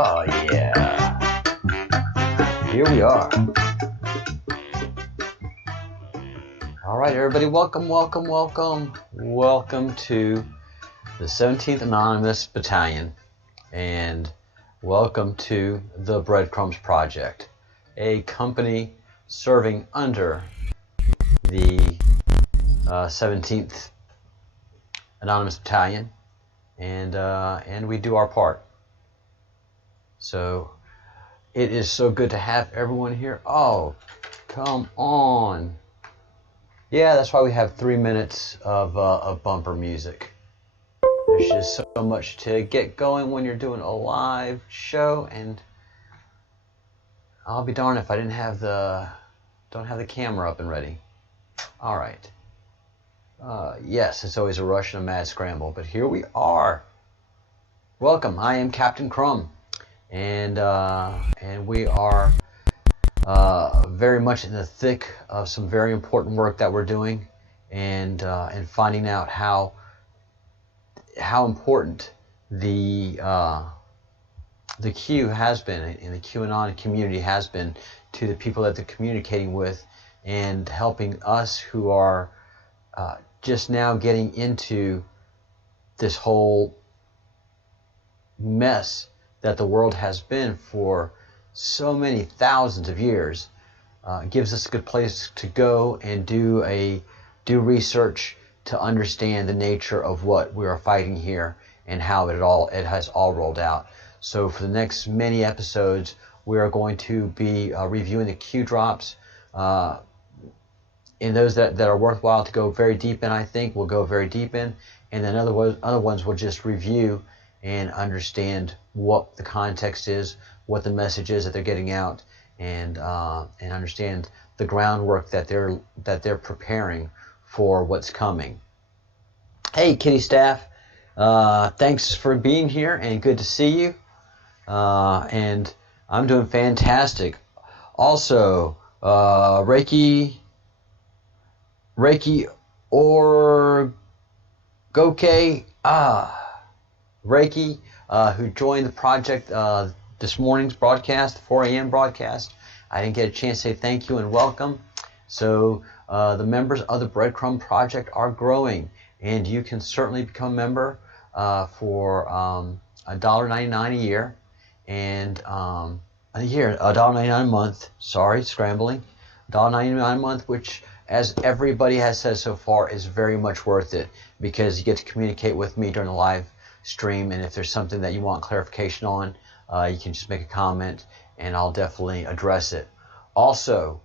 Oh yeah. Here we are. All right, everybody, welcome to the 17th Anonymous Battalion, and welcome to the Breadcrumbs Project, a company serving under the 17th Anonymous Battalion, and we do our part. So it is so good to have everyone here. Oh, come on. Yeah, that's why we have 3 minutes of bumper music. There's just so much to get going when you're doing a live show, and I'll be darned if I don't have the camera up and ready. All right. Yes, it's always a rush and a mad scramble, but here we are. Welcome. I am Captain Crumb, and we are very much in the thick of some very important work that we're doing, and finding out how important the Q has been, and the QAnon community has been to the people that they're communicating with, and helping us who are just now getting into this whole mess that the world has been for so many thousands of years. Gives us a good place to go and do research to understand the nature of what we are fighting here and how it has all rolled out. So for the next many episodes, we are going to be reviewing the Q drops. In those that are worthwhile to go very deep in, I think we'll go very deep in, and then other ones we'll just review and understand what the context is, what the message is that they're getting out, and understand the groundwork that they're preparing for what's coming. Hey, Kitty Staff, thanks for being here, and good to see you. And I'm doing fantastic. Also, Reiki or Goke Reiki, who joined the project this morning's broadcast, 4 a.m. broadcast. I didn't get a chance to say thank you and welcome. So the members of the Breadcrumb Project are growing, and you can certainly become a member for $1.99 a year, and $1.99 a month. Sorry, scrambling. $1.99 a month, which, as everybody has said so far, is very much worth it, because you get to communicate with me during the live stream, and if there's something that you want clarification on, you can just make a comment and I'll definitely address it. Also,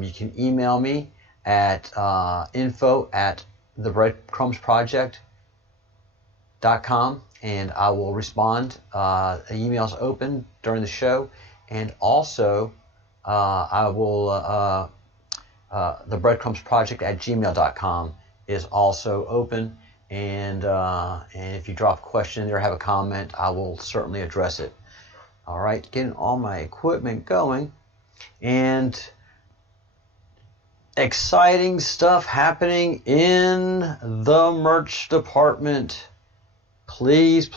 you can email me at info@thebreadcrumbsproject.com, and I will respond. Email's open during the show, and also I will the breadcrumbsproject@gmail.com is also open, and if you drop a question in there, have a comment, I will certainly address it. All right, getting all my equipment going, and exciting stuff happening in the merch department. Please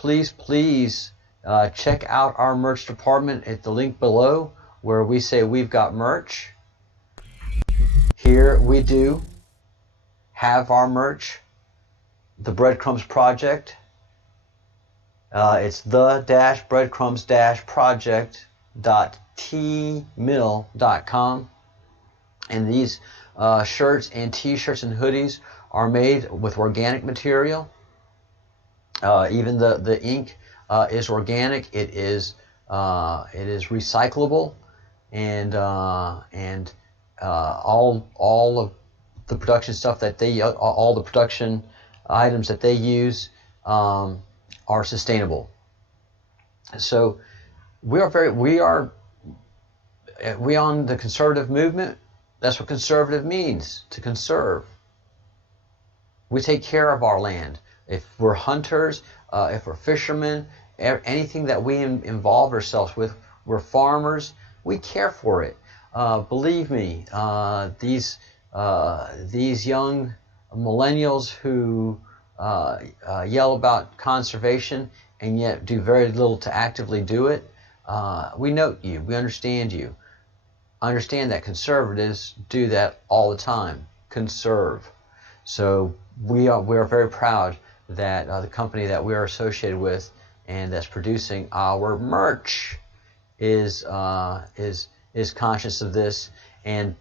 check out our merch department at the link below, where we say we've got merch. Here we do have our merch, the Breadcrumbs Project. It's the-breadcrumbs-project.tmill.com, and these shirts and t-shirts and hoodies are made with organic material. Even the ink is organic. It is recyclable, and all of the production stuff that all the production items that they use are sustainable. So we on the conservative movement. That's what conservative means, to conserve. We take care of our land. If we're hunters, if we're fishermen, anything that we involve ourselves with, we're farmers, we care for it. Believe me, these young millennials who yell about conservation and yet do very little to actively do it, We note you. We understand you. Understand that conservatives do that all the time. Conserve. So we are very proud that the company that we are associated with and that's producing our merch is conscious of this. And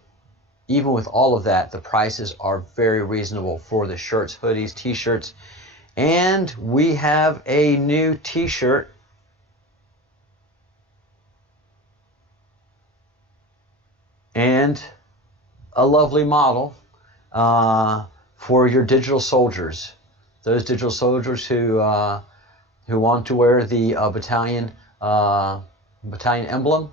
even with all of that, the prices are very reasonable for the shirts, hoodies, t-shirts. And we have a new t-shirt. And a lovely model for your digital soldiers. Those digital soldiers who want to wear the battalion emblem.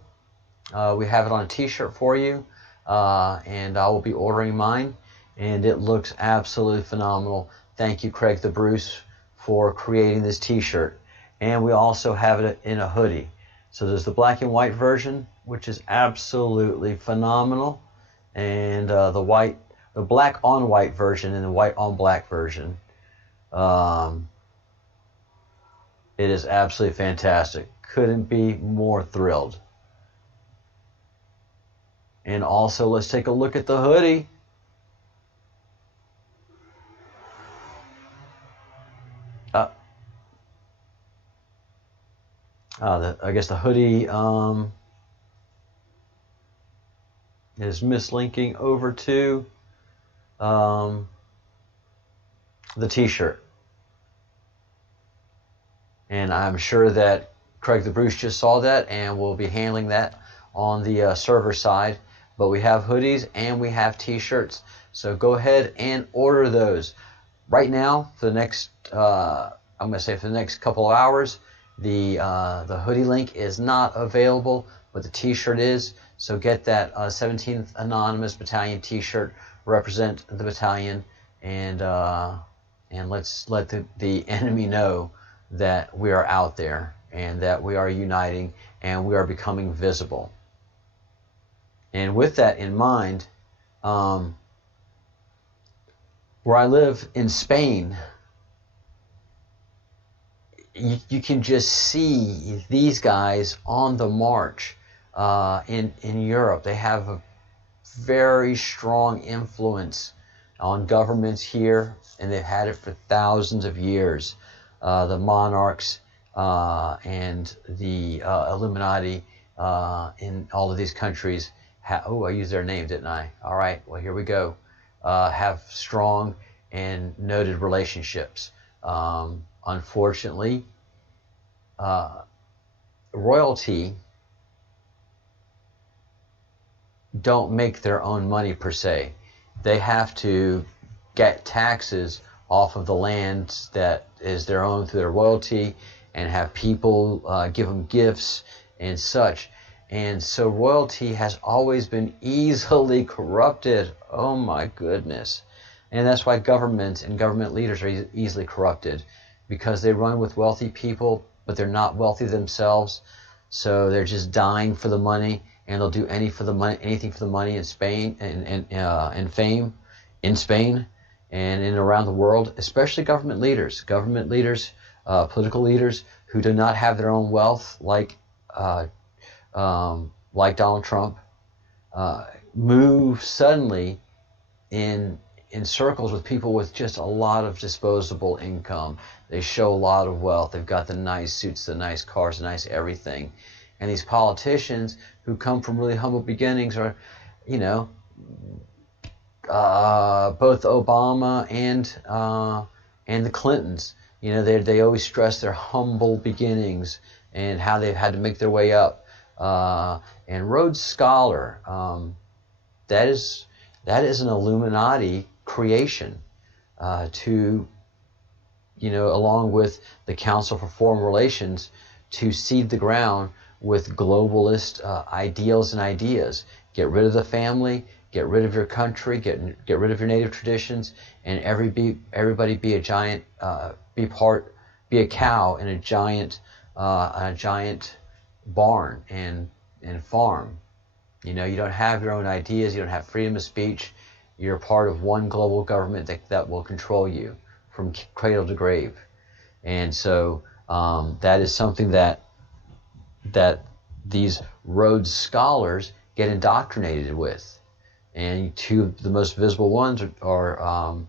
We have it on a t-shirt for you. And I will be ordering mine. And it looks absolutely phenomenal. Thank you, Craig the Bruce, for creating this t-shirt. And we also have it in a hoodie. So there's the black and white version, which is absolutely phenomenal, and the black on white version and the white on black version. It is absolutely fantastic. Couldn't be more thrilled. And also, let's take a look at the hoodie. I guess the hoodie is mislinking over to the t-shirt. And I'm sure that Craig the Bruce just saw that and will be handling that on the server side. But we have hoodies and we have t-shirts. So go ahead and order those. Right now, for the next, I'm going to say for the next couple of hours, the hoodie link is not available, but the t-shirt is. So get that 17th Anonymous Battalion t-shirt, represent the battalion, and let's let the enemy know that we are out there and that we are uniting and we are becoming visible. And with that in mind, where I live in Spain, you can just see these guys on the march in Europe. They have a very strong influence on governments here, and they've had it for thousands of years. The monarchs and the Illuminati in all of these countries. I used their name, didn't I? All right, well, here we go. Have strong and noted relationships. Unfortunately, royalty don't make their own money per se. They have to get taxes off of the land that is their own through their royalty, and have people give them gifts and such. And so royalty has always been easily corrupted. Oh my goodness. And that's why government and government leaders are easily corrupted, because they run with wealthy people, but they're not wealthy themselves. So they're just dying for the money, and they'll do anything for the money in Spain and fame in Spain and around the world, especially government leaders, political leaders who do not have their own wealth, like Donald Trump, move suddenly in circles with people with just a lot of disposable income. They show a lot of wealth. They've got the nice suits, the nice cars, the nice everything. And these politicians who come from really humble beginnings are, both Obama and the Clintons. They always stress their humble beginnings and how they've had to make their way up. And Rhodes Scholar, that is an Illuminati creation, along with the Council for Foreign Relations, to seed the ground with globalist ideals and ideas. Get rid of the family, get rid of your country, get rid of your native traditions, and everybody be a giant, be a cow in a giant barn and farm. You don't have your own ideas. You don't have freedom of speech. You're part of one global government that will control you from cradle to grave. And so that is something that these Rhodes Scholars get indoctrinated with. And two of the most visible ones are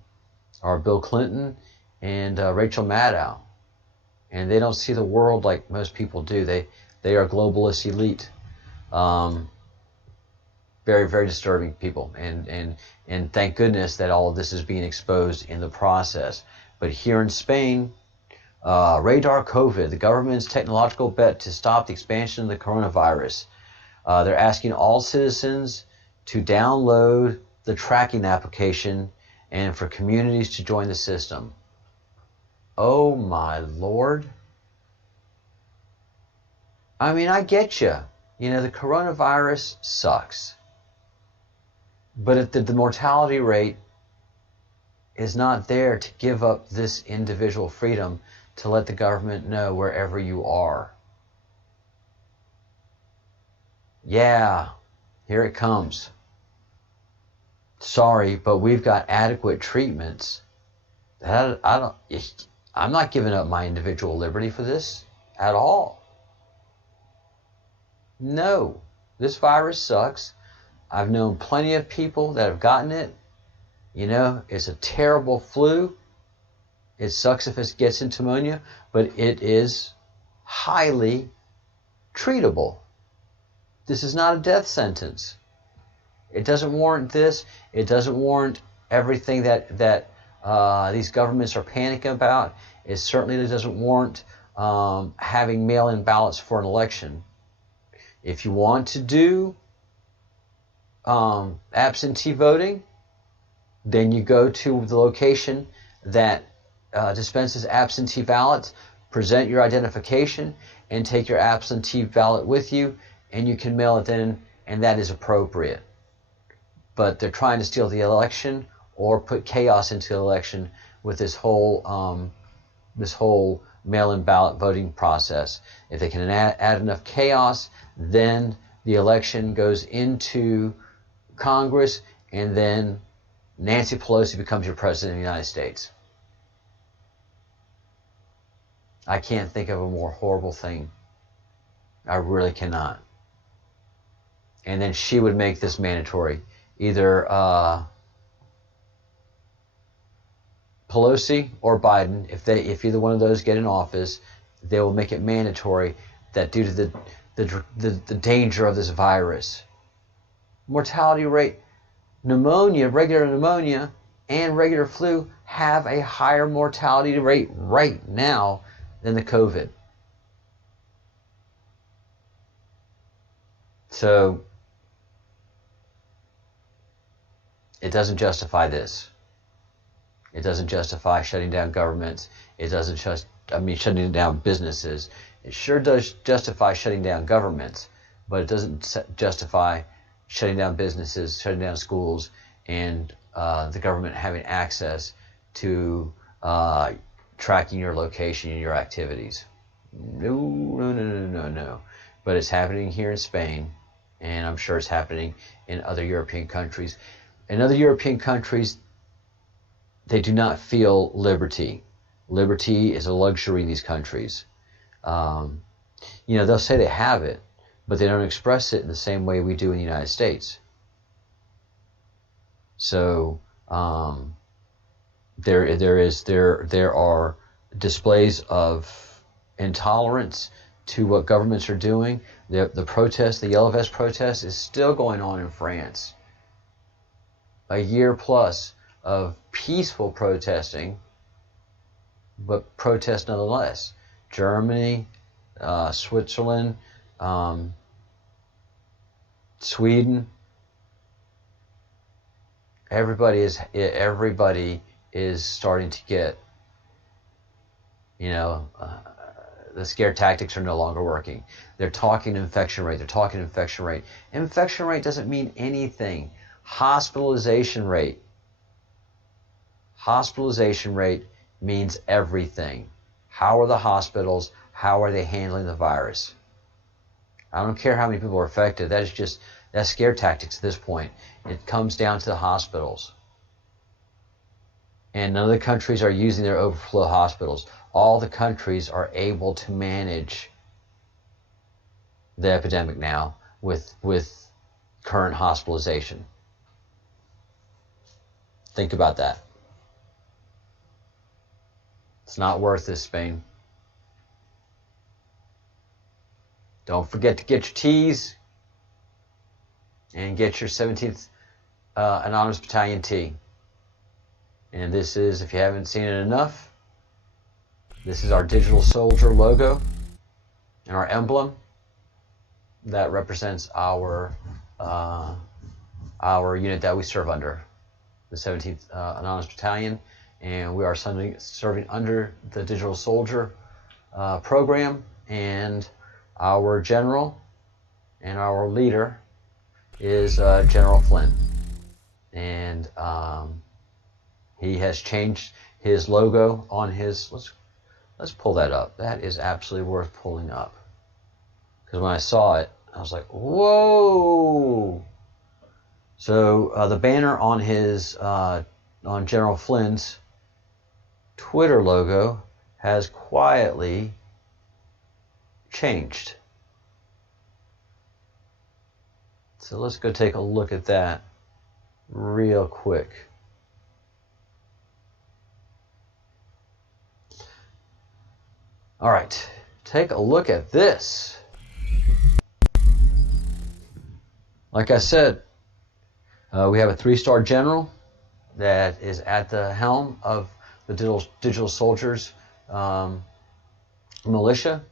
Bill Clinton and Rachel Maddow. And they don't see the world like most people do. They are globalist elite. Very, very disturbing people. And thank goodness that all of this is being exposed in the process. But here in Spain, radar COVID, the government's technological bet to stop the expansion of the coronavirus. They're asking all citizens to download the tracking application and for communities to join the system. Oh my Lord. I mean, I get you. You know, the coronavirus sucks. But if the mortality rate is not there to give up this individual freedom to let the government know wherever you are. Yeah, here it comes. Sorry, but we've got adequate treatments. I'm not giving up my individual liberty for this at all. No, this virus sucks. I've known plenty of people that have gotten it. You know, it's a terrible flu. It sucks if it gets into pneumonia, but it is highly treatable. This is not a death sentence. It doesn't warrant this. It doesn't warrant everything that these governments are panicking about. It certainly doesn't warrant having mail-in ballots for an election. If you want to do absentee voting, then you go to the location that dispenses absentee ballots, present your identification, and take your absentee ballot with you, and you can mail it in, and that is appropriate. But they're trying to steal the election or put chaos into the election with this whole mail-in ballot voting process. If they can add enough chaos, then the election goes into Congress, and then Nancy Pelosi becomes your president of the United States. I can't think of a more horrible thing. I really cannot. And then she would make this mandatory. Either Pelosi or Biden, if either one of those get in office, they will make it mandatory that due to the danger of this virus, mortality rate, pneumonia, regular pneumonia, and regular flu have a higher mortality rate right now than the COVID. So it doesn't justify this. It doesn't justify shutting down governments. It doesn't shutting down businesses. It sure does justify shutting down governments, but it doesn't justify shutting down businesses, shutting down schools, and the government having access to tracking your location and your activities. No. But it's happening here in Spain, and I'm sure it's happening in other European countries. In other European countries, they do not feel liberty. Liberty is a luxury in these countries. They'll say they have it, but they don't express it in the same way we do in the United States. So there are displays of intolerance to what governments are doing. The protest, the Yellow Vest protest, is still going on in France. A year plus of peaceful protesting, but protest nonetheless. Germany, Switzerland, Sweden. Everybody is starting to get, the scare tactics are no longer working. They're talking infection rate. Infection rate doesn't mean anything. Hospitalization rate means everything. How are the hospitals? How are they handling the virus? I don't care how many people are affected. That's scare tactics at this point. It comes down to the hospitals. And none of the countries are using their overflow hospitals. All the countries are able to manage the epidemic now with current hospitalization. Think about that. It's not worth this, Spain. Don't forget to get your teas and get your 17th Anonymous Battalion tee. And this is, if you haven't seen it enough, this is our digital soldier logo and our emblem that represents our unit that we serve under, the 17th Anonymous Battalion, and we are serving under the digital soldier program, and our general and our leader is General Flynn, and he has changed his logo on his. Let's pull that up. That is absolutely worth pulling up, because when I saw it, I was like, whoa. So the banner on his on General Flynn's Twitter logo has quietly changed. So let's go take a look at that real quick. All right, take a look at this. Like I said, we have a 3-star general that is at the helm of the digital soldiers militia,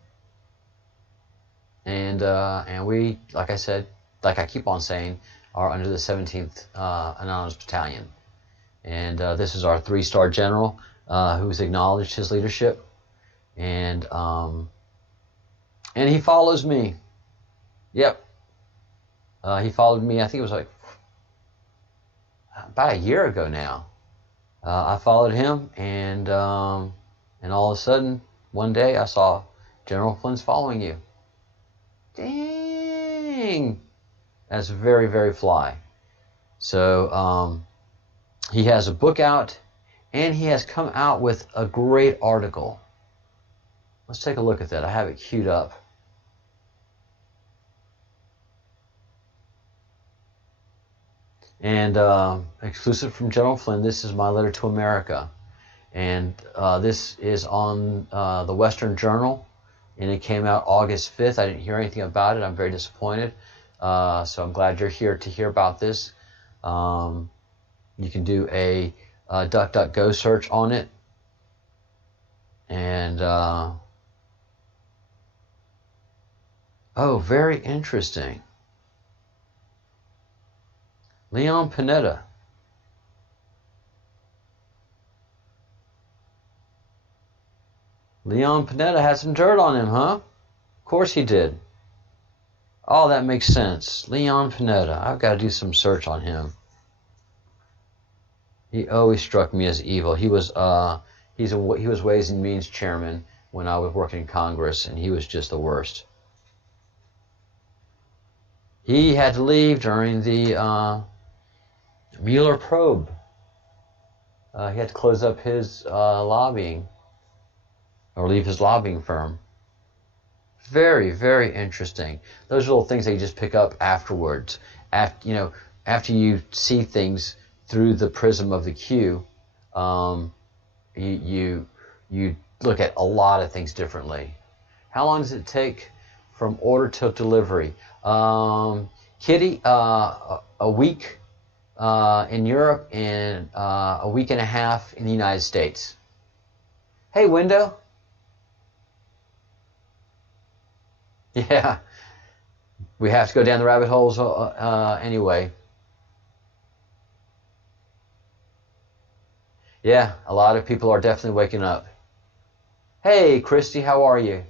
and we, like I said, like I keep on saying, are under the 17th Anonymous Battalion, and this is our 3-star general who's acknowledged his leadership, and he follows me. Yep, he followed me. I think it was like about a year ago now. I followed him, and all of a sudden, one day I saw General Flynn's following you. Dang, that's very, very fly. So he has a book out, and he has come out with a great article. Let's take a look at that. I have it queued up. And exclusive from General Flynn, this is my letter to America. And this is on the Western Journal, and it came out August 5th. I didn't hear anything about it. I'm very disappointed. So I'm glad you're here to hear about this. You can do a DuckDuckGo search on it. And, oh, very interesting. Leon Panetta. Leon Panetta had some dirt on him, huh? Of course he did. Oh, that makes sense. Leon Panetta. I've got to do some search on him. He always struck me as evil. He was he was Ways and Means chairman when I was working in Congress, and he was just the worst. He had to leave during the Mueller probe. He had to close up his lobbying, or leave his lobbying firm. Very, very interesting. Those are little things that you just pick up afterwards. After you see things through the prism of the Q, you look at a lot of things differently. How long does it take from order to delivery? Kitty, a week in Europe, and a week and a half in the United States. Hey, Window. Yeah, we have to go down the rabbit holes anyway. Yeah, a lot of people are definitely waking up. Hey, Christy, how are you?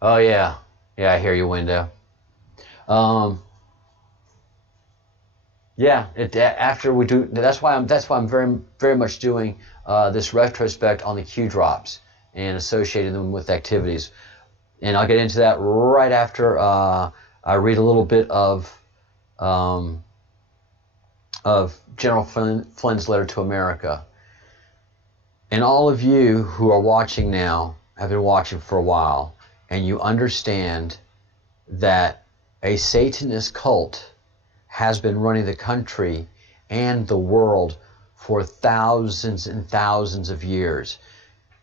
Oh yeah, yeah, I hear you, Window. Yeah, after we do, that's why I'm very, very much doing this retrospect on the Q drops and associating them with activities, and I'll get into that right after I read a little bit of of General Flynn's letter to America. And all of you who are watching now have been watching for a while, and you understand that a Satanist cult has been running the country and the world for thousands and thousands of years.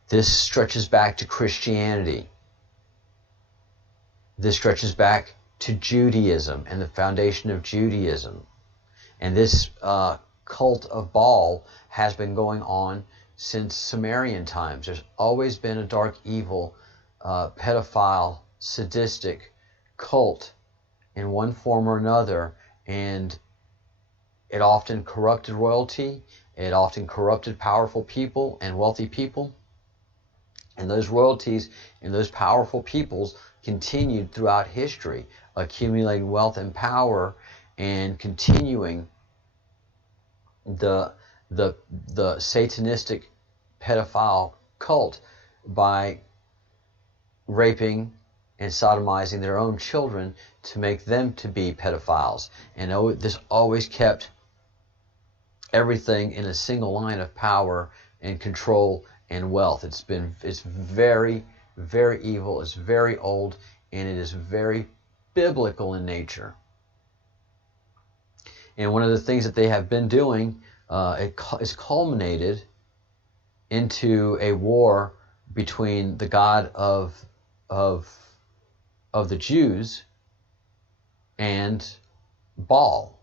This stretches back to Christianity. This stretches back to Judaism and the foundation of Judaism. And this cult of Baal has been going on since Sumerian times. There's always been a dark, evil, pedophile, sadistic cult in one form or another, and it often corrupted royalty, it often corrupted powerful people and wealthy people, and those royalties and those powerful peoples continued throughout history, accumulating wealth and power and continuing the satanistic pedophile cult by raping and sodomizing their own children to make them to be pedophiles. And this always kept everything in a single line of power and control and wealth. It's very, very evil. It's very old, and it is very biblical in nature. And one of the things that they have been doing, is culminated into a war between the God of the Jews and Baal,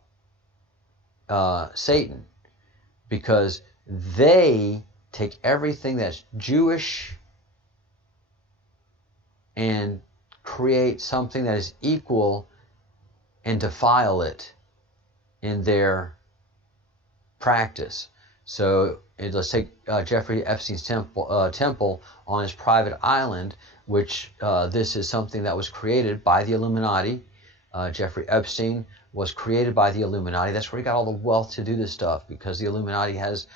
Satan, because they take everything that's Jewish and create something that is equal and defile it in their practice. So let's take Jeffrey Epstein's temple on his private island, which this is something that was created by the Illuminati. Jeffrey Epstein was created by the Illuminati. That's where he got all the wealth to do this stuff, because the Illuminati has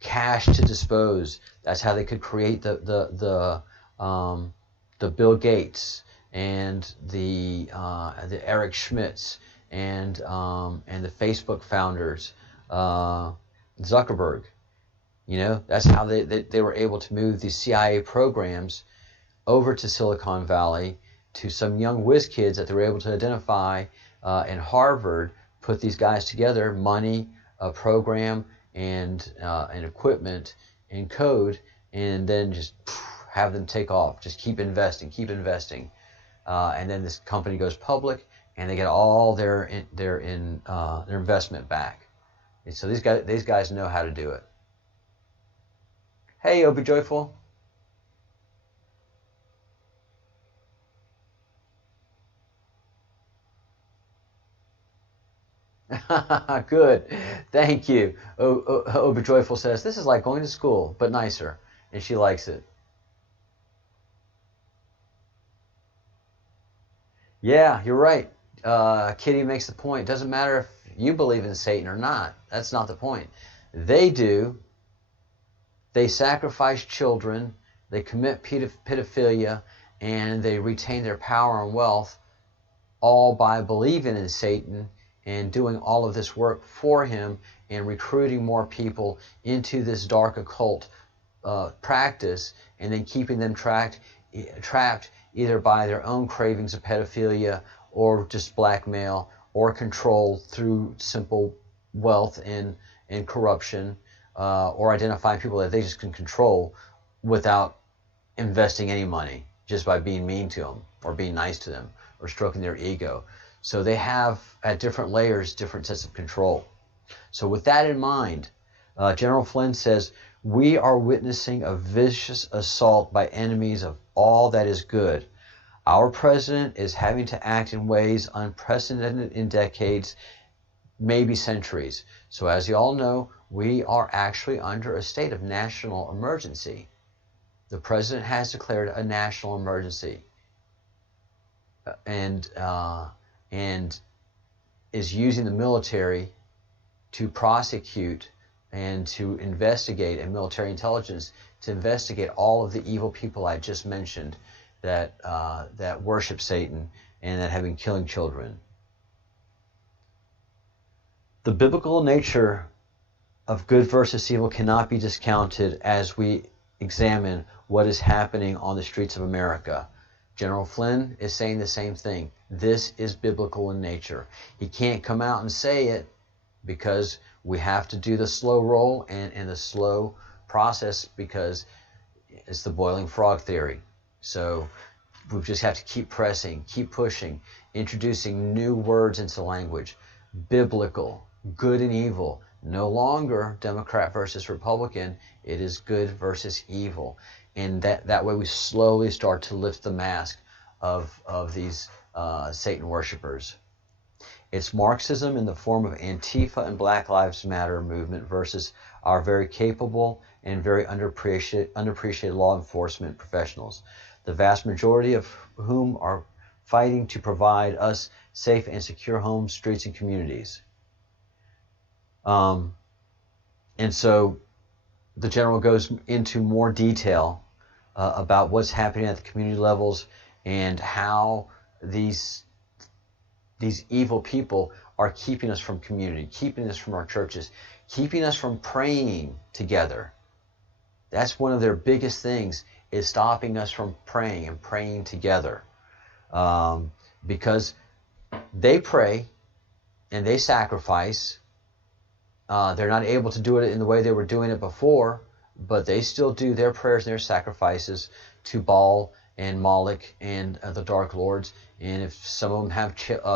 cash to dispose. That's how they could create the Bill Gates and the Eric Schmidts and the Facebook founders, Zuckerberg. You know, that's how they were able to move these CIA programs over to Silicon Valley to some young whiz kids that they were able to identify in Harvard, put these guys together, money, a program, and equipment and code, and then just have them take off. Just keep investing, and then this company goes public, and they get all their investment back. And so these guys know how to do it. Hey, Obie Joyful. Good, thank you. Obie Joyful says, this is like going to school, but nicer, and she likes it. Yeah, you're right. Kitty makes the point. It doesn't matter if you believe in Satan or not. That's not the point. They do. They sacrifice children, they commit pedophilia, and they retain their power and wealth, all by believing in Satan and doing all of this work for him and recruiting more people into this dark occult practice, and then keeping them trapped either by their own cravings of pedophilia or just blackmail or control through simple wealth and corruption, or identifying people that they just can control without investing any money, just by being mean to them or being nice to them or stroking their ego. So they have, at different layers, different sets of control. So with that in mind, General Flynn says, we are witnessing a vicious assault by enemies of all that is good. Our president is having to act in ways unprecedented in decades, maybe centuries. So as you all know, we are actually under a state of national emergency. The president has declared a national emergency, and is using the military to prosecute and to investigate, and military intelligence to investigate all of the evil people I just mentioned that worship Satan and that have been killing children. The biblical nature of good versus evil cannot be discounted as we examine what is happening on the streets of America. General Flynn is saying the same thing. This is biblical in nature. He can't come out and say it because we have to do the slow roll and the slow process, because it's the boiling frog theory. So we just have to keep pressing, keep pushing, introducing new words into language. Biblical, good and evil. No longer Democrat versus Republican. It is good versus evil. And that way we slowly start to lift the mask of these Satan worshipers. It's Marxism in the form of Antifa and Black Lives Matter movement versus our very capable and very underappreciated law enforcement professionals, the vast majority of whom are fighting to provide us safe and secure homes, streets, and communities. And so the general goes into more detail about what's happening at the community levels and how these evil people are keeping us from community, keeping us from our churches, keeping us from praying together. That's one of their biggest things, is stopping us from praying and praying together. Because they pray and they sacrifice. They're not able to do it in the way they were doing it before, but they still do their prayers and their sacrifices to Baal and Moloch and the Dark Lords. And if some of them have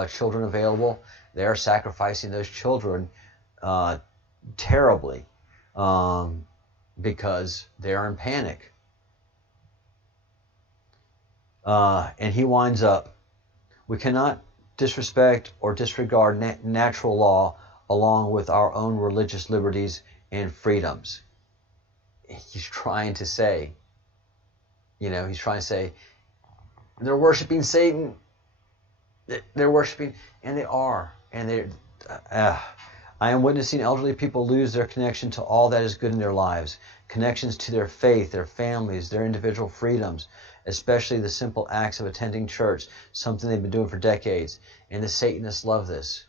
children available, they're sacrificing those children terribly because they're in panic. And he winds up, we cannot disrespect or disregard natural law along with our own religious liberties and freedoms. He's trying to say, they're worshiping Satan. They're worshiping, and they are. And I am witnessing elderly people lose their connection to all that is good in their lives, connections to their faith, their families, their individual freedoms, especially the simple acts of attending church, something they've been doing for decades. And the Satanists love this.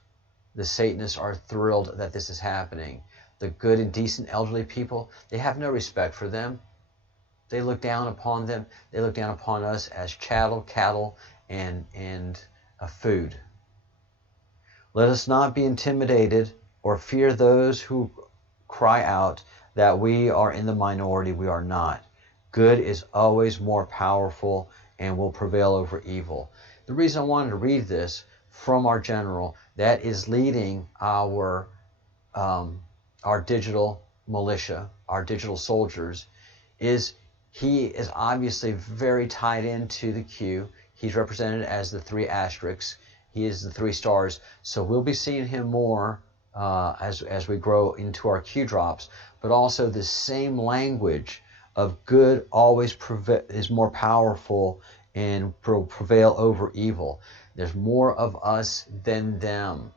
The Satanists are thrilled that this is happening. The good and decent elderly people, they have no respect for them. They look down upon them. They look down upon us as chattel, cattle, and food. Let us not be intimidated or fear those who cry out that we are in the minority. We are not. Good is always more powerful and will prevail over evil. The reason I wanted to read this from our general that is leading our digital militia, our digital soldiers, is he is obviously very tied into the Q. He's represented as the 3 asterisks. He is the 3 stars. So we'll be seeing him more as we grow into our Q drops. But also the same language of good always is more powerful and prevail over evil. There's more of us than them.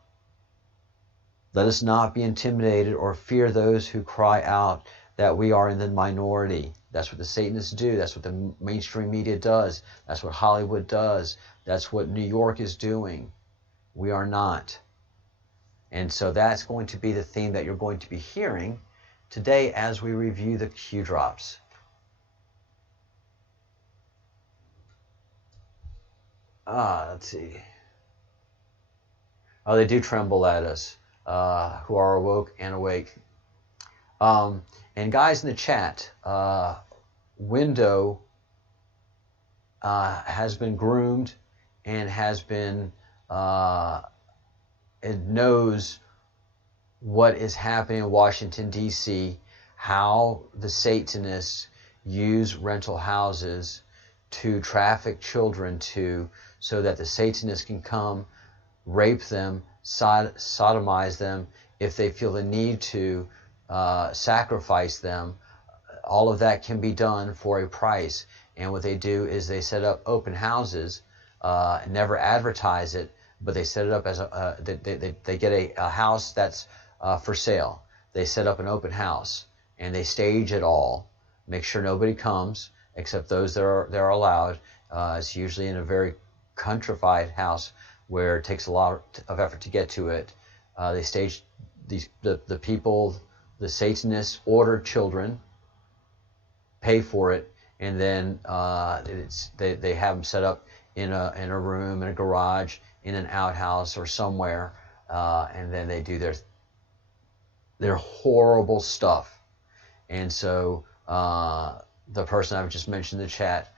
Let us not be intimidated or fear those who cry out that we are in the minority. That's what the Satanists do. That's what the mainstream media does. That's what Hollywood does. That's what New York is doing. We are not. And so that's going to be the theme that you're going to be hearing today as we review the Q drops. Let's see. Oh, they do tremble at us, who are awoke and awake. And guys in the chat, Window has been groomed and has been, it knows what is happening in Washington, D.C., how the Satanists use rental houses to traffic children so that the Satanists can come, rape them, sodomize them, if they feel the need to sacrifice them. All of that can be done for a price. And what they do is they set up open houses, never advertise it, but they set it up as they get a house that's for sale. They set up an open house and they stage it all, make sure nobody comes except those that are allowed. It's usually in a very countrified house where it takes a lot of effort to get to it. They stage the people, the Satanists order children, pay for it, and then they have them set up in a room, in a garage, in an outhouse or somewhere, and then they do their horrible stuff. And so the person I've just mentioned in the chat,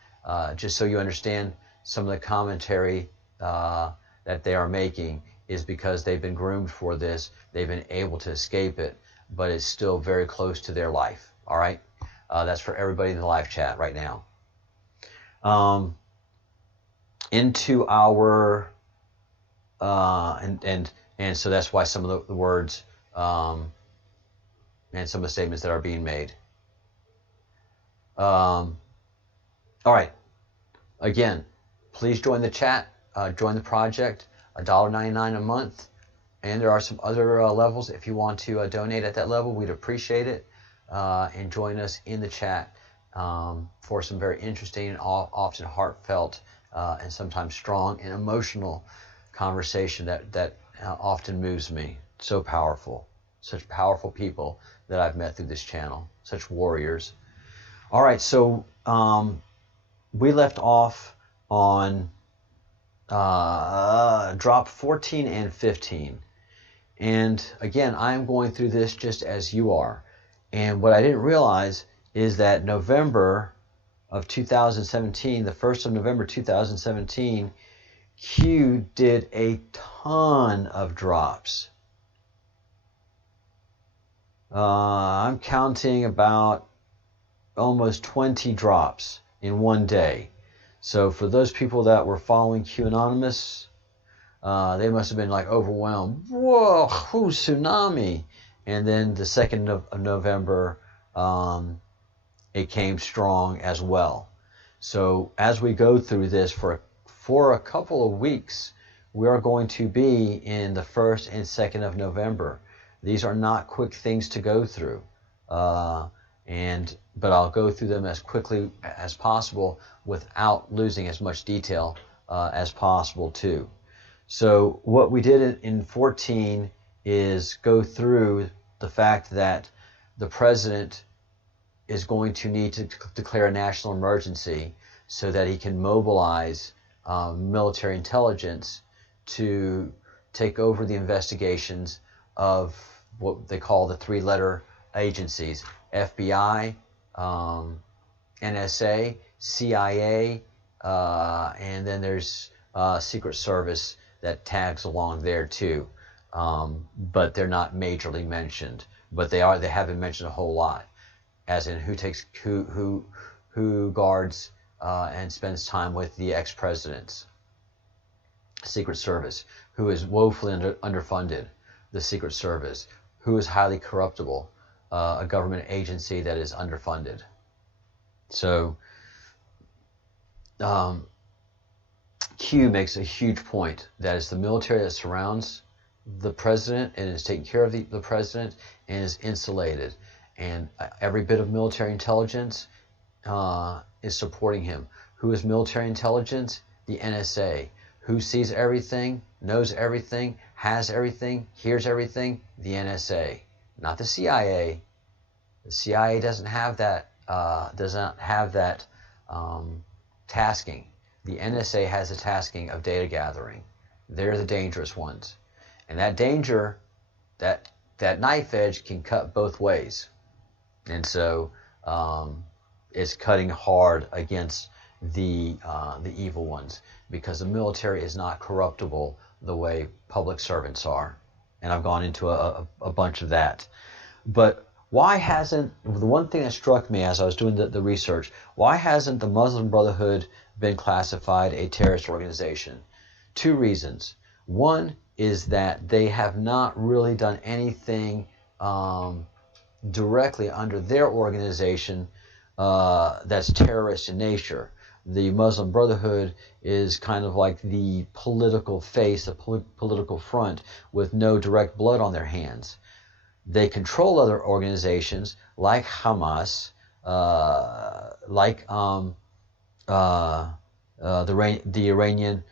just so you understand, some of the commentary that they are making is because they've been groomed for this. They've been able to escape it, but it's still very close to their life. All right? That's for everybody in the live chat right now. Into our and so that's why some of the words and some of the statements that are being made. All right. Again, please join the chat. Join the project. $1.99 a month. And there are some other levels. If you want to donate at that level, we'd appreciate it. And join us in the chat for some very interesting and often heartfelt and sometimes strong and emotional conversation that often moves me. So powerful. Such powerful people that I've met through this channel. Such warriors. All right, so we left off on drop 14 and 15. And again, I'm going through this just as you are. And what I didn't realize is that November of 2017, the 1st of November 2017, Q did a ton of drops. I'm counting about almost 20 drops in one day. So for those people that were following Q Anonymous, they must have been like overwhelmed. Whoa, who's tsunami? And then the 2nd of November, it came strong as well. So as we go through this for a couple of weeks, we are going to be in the 1st and 2nd of November. These are not quick things to go through. But I'll go through them as quickly as possible without losing as much detail as possible too. So what we did in 14 is go through the fact that the president is going to need to declare a national emergency so that he can mobilize military intelligence to take over the investigations of what they call the three-letter agencies: FBI, NSA, CIA, and then there's Secret Service that tags along there too. But they're not majorly mentioned. But they have been mentioned a whole lot, as in who guards and spends time with the ex-presidents. Secret Service, who is woefully underfunded. The Secret Service, who is highly corruptible. A government agency that is underfunded. So Q makes a huge point that it's the military that surrounds the president and is taking care of the president and is insulated. And every bit of military intelligence is supporting him. Who is military intelligence? The NSA. Who sees everything, knows everything, has everything, hears everything? The NSA. Not the CIA. The CIA doesn't have that. Tasking. The NSA has the tasking of data gathering. They're the dangerous ones, and that danger, that knife edge can cut both ways, and so it's cutting hard against the evil ones, because the military is not corruptible the way public servants are. And I've gone into a bunch of that. But why hasn't, the one thing that struck me as I was doing the research, why hasn't the Muslim Brotherhood been classified a terrorist organization? Two reasons. One is that they have not really done anything directly under their organization that's terrorist in nature. The Muslim Brotherhood is kind of like the political face, the political front, with no direct blood on their hands. They control other organizations like Hamas, like the Iranian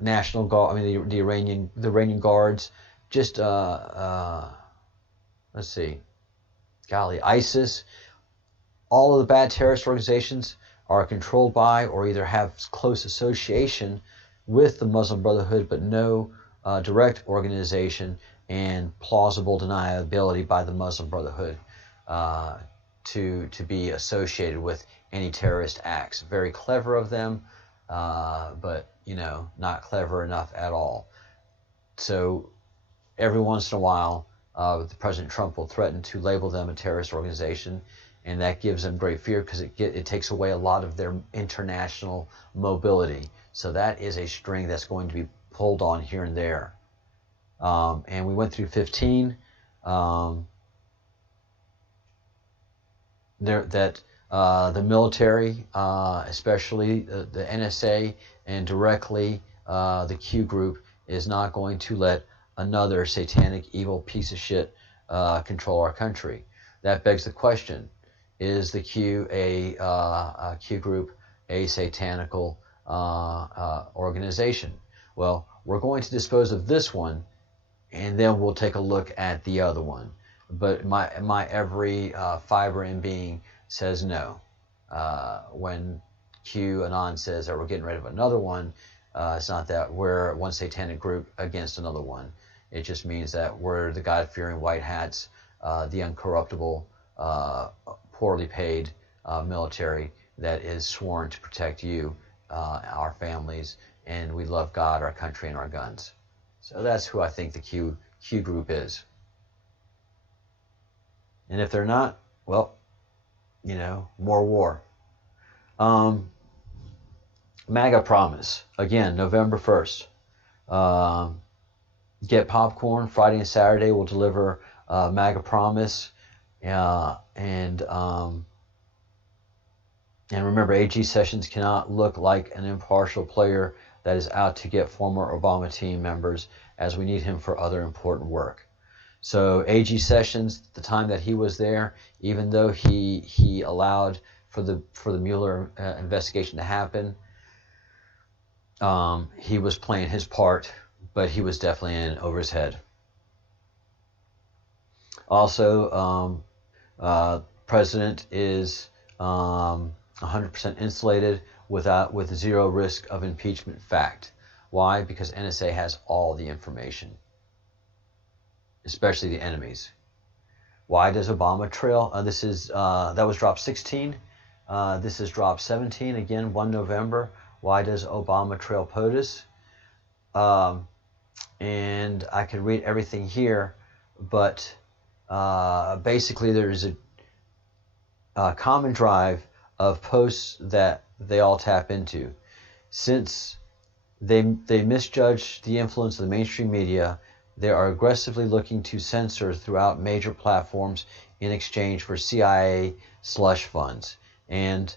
National Guard. I mean, the Iranian Guards. Just let's see, golly, ISIS, all of the bad terrorist organizations are controlled by or either have close association with the Muslim Brotherhood, but no direct organization and plausible deniability by the Muslim Brotherhood to be associated with any terrorist acts. Very clever of them, but not clever enough at all. So every once in a while, President Trump will threaten to label them a terrorist organization, and that gives them great fear because it takes away a lot of their international mobility. So that is a string that's going to be pulled on here and there. And we went through 15. The military, especially the NSA and directly the Q group, is not going to let another satanic, evil piece of shit control our country. That begs the question: is the Q Q group a satanical organization? Well, we're going to dispose of this one, and then we'll take a look at the other one. But my every fiber in being says no. When QAnon says that we're getting rid of another one, it's not that we're one satanic group against another one. It just means that we're the God-fearing white hats, the uncorruptible, poorly paid military that is sworn to protect you, our families, and we love God, our country, and our guns. So that's who I think the Q group is. And if they're not, well, more war. MAGA promise. Again, November 1st. Get popcorn. Friday and Saturday we'll deliver MAGA promise. And remember, AG Sessions cannot look like an impartial player that is out to get former Obama team members, as we need him for other important work. So AG Sessions, the time that he was there, even though he allowed for the Mueller investigation to happen, he was playing his part, but he was definitely in over his head. Also, President is 100% insulated with zero risk of impeachment fact. Why? Because NSA has all the information, especially the enemies. Why does Obama trail? This is that was drop 16. This is drop 17. Again, 1 November. Why does Obama trail POTUS? And I could read everything here, but basically there's a common drive of posts that they all tap into. Since they misjudge the influence of the mainstream media, they are aggressively looking to censor throughout major platforms in exchange for CIA slush funds and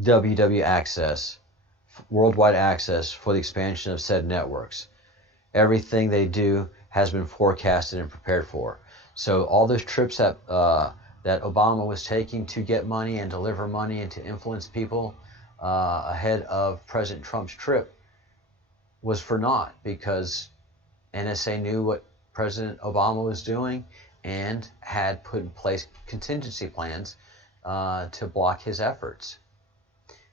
WW access, worldwide access for the expansion of said networks. Everything they do has been forecasted and prepared for. So all those trips that Obama was taking to get money and deliver money and to influence people ahead of President Trump's trip was for naught, because NSA knew what President Obama was doing and had put in place contingency plans to block his efforts.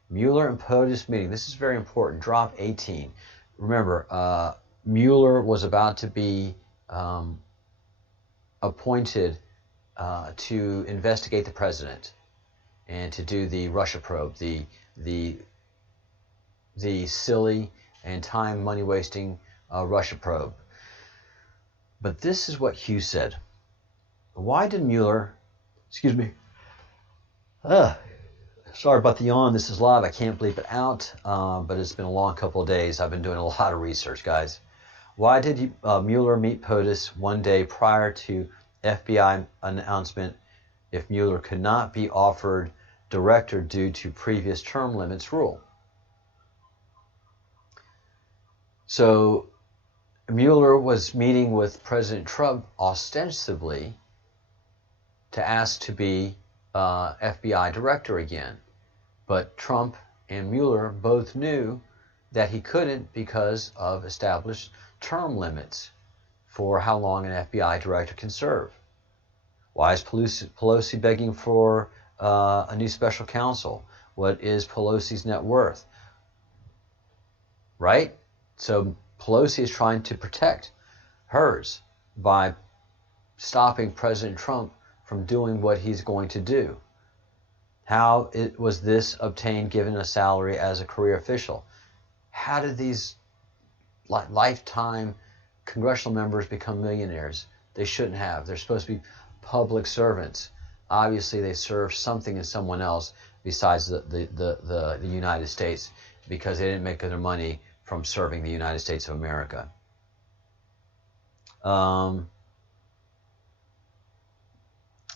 Mueller and POTUS meeting. This is very important. Drop 18. Remember, Mueller was about to be appointed to investigate the president and to do the Russia probe, the silly and time money wasting Russia probe. But this is what Hugh said. Why did Mueller, excuse me, sorry about the yawn, this is live, I can't bleep it out, but it's been a long couple of days. I've been doing a lot of research, guys. Why did Mueller meet POTUS one day prior to FBI announcement if Mueller could not be offered director due to previous term limits rule? So Mueller was meeting with President Trump ostensibly to ask to be FBI director again. But Trump and Mueller both knew that he couldn't because of established term limits for how long an FBI director can serve. Why is Pelosi begging for a new special counsel? What is Pelosi's net worth? Right? So Pelosi is trying to protect hers by stopping President Trump from doing what he's going to do. How was this obtained given a salary as a career official? How did these lifetime congressional members become millionaires? They shouldn't have. They're supposed to be public servants. Obviously, they serve something in someone else besides the United States, because they didn't make their money from serving the United States of America.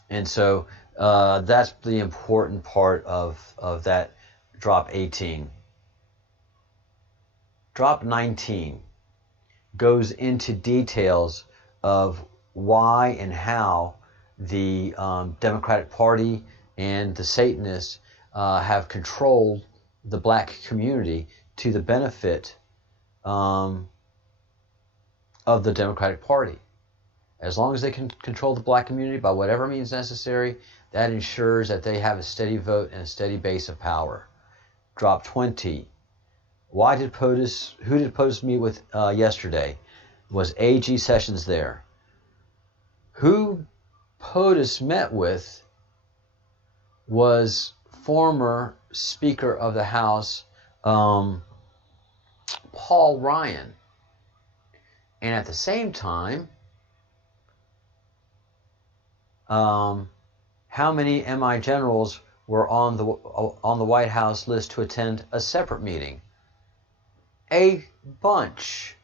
And so that's the important part of that drop 18. Drop 19 goes into details of why and how the Democratic Party and the Satanists have controlled the black community to the benefit of the Democratic Party. As long as they can control the black community by whatever means necessary, that ensures that they have a steady vote and a steady base of power. Drop 20. Who did POTUS meet with yesterday? Was A.G. Sessions there? Who POTUS met with was former Speaker of the House, Paul Ryan. And at the same time, how many MI generals were on the White House list to attend a separate meeting? A bunch.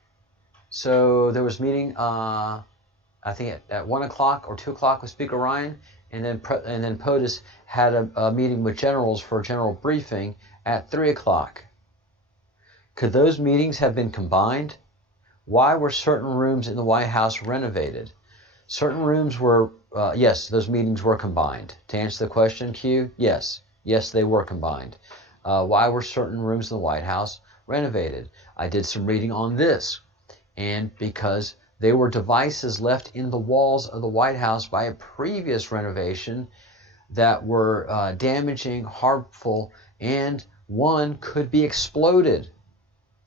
So there was meeting, I think at 1 o'clock or 2 o'clock with Speaker Ryan, and then POTUS had a meeting with generals for a general briefing at 3 o'clock. Could those meetings have been combined? Why were certain rooms in the White House renovated? Certain rooms were, yes, those meetings were combined. To answer the question, Q, yes, they were combined. Why were certain rooms in the White House renovated? I did some reading on this, and because they were devices left in the walls of the White House by a previous renovation that were damaging, harmful, and one could be exploded.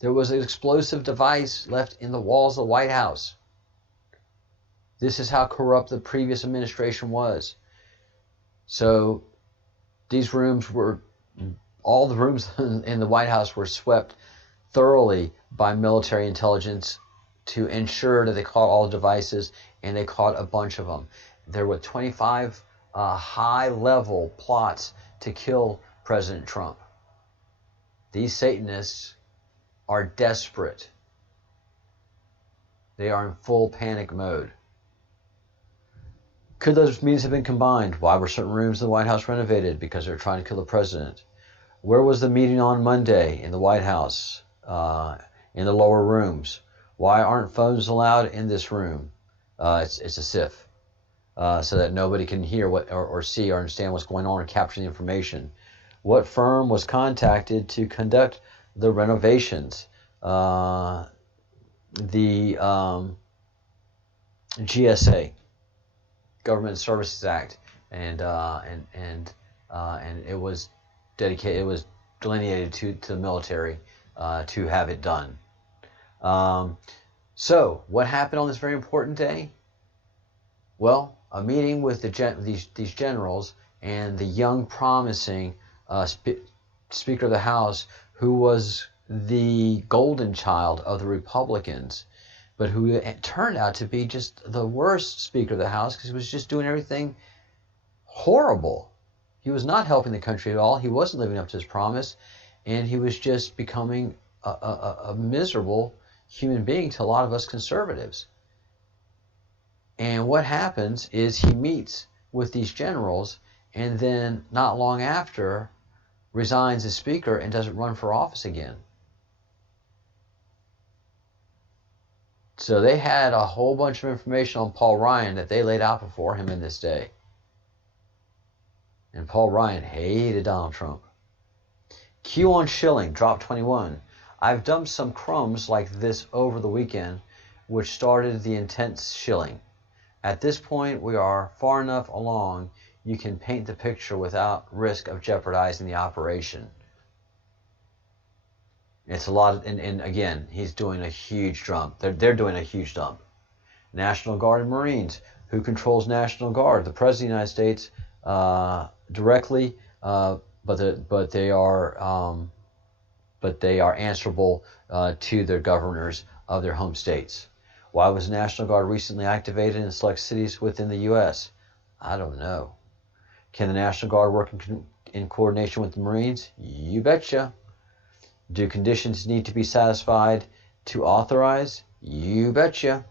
There was an explosive device left in the walls of the White House. This is how corrupt the previous administration was. So these rooms were, all the rooms in the White House were swept thoroughly by military intelligence to ensure that they caught all the devices, and they caught a bunch of them. There were 25 high-level plots to kill President Trump. These Satanists are desperate. They are in full panic mode. Could those meetings have been combined? Why were certain rooms in the White House renovated? Because they're trying to kill the president. Where was the meeting on Monday? In the White House, in the lower rooms. Why aren't phones allowed in this room? It's a SIF, so that nobody can hear or see or understand what's going on or capture the information. What firm was contacted to conduct the renovations? The GSA, Government Services Act, and it was dedicated. It was delineated to the military to have it done. So what happened on this very important day? Well, a meeting with these generals and the young, promising Speaker of the House, who was the golden child of the Republicans, but who turned out to be just the worst Speaker of the House because he was just doing everything horrible. He was not helping the country at all. He wasn't living up to his promise, and he was just becoming a miserable human being to a lot of us conservatives. And what happens is he meets with these generals, and then not long after resigns as Speaker and doesn't run for office again. So they had a whole bunch of information on Paul Ryan that they laid out before him in this day. And Paul Ryan hated Donald Trump. Q on shilling, drop 21. I've dumped some crumbs like this over the weekend. which started the intense shilling. At this point, we are far enough along you can paint the picture without risk of jeopardizing the operation. It's a lot, and again, he's doing a huge dump. They're doing a huge dump. National Guard and Marines. Who controls National Guard? The President of the United States directly, but they are answerable to their governors of their home states. Why was the National Guard recently activated in select cities within the U.S.? I don't know. Can the National Guard work in coordination with the Marines? You betcha. Do conditions need to be satisfied to authorize? You betcha.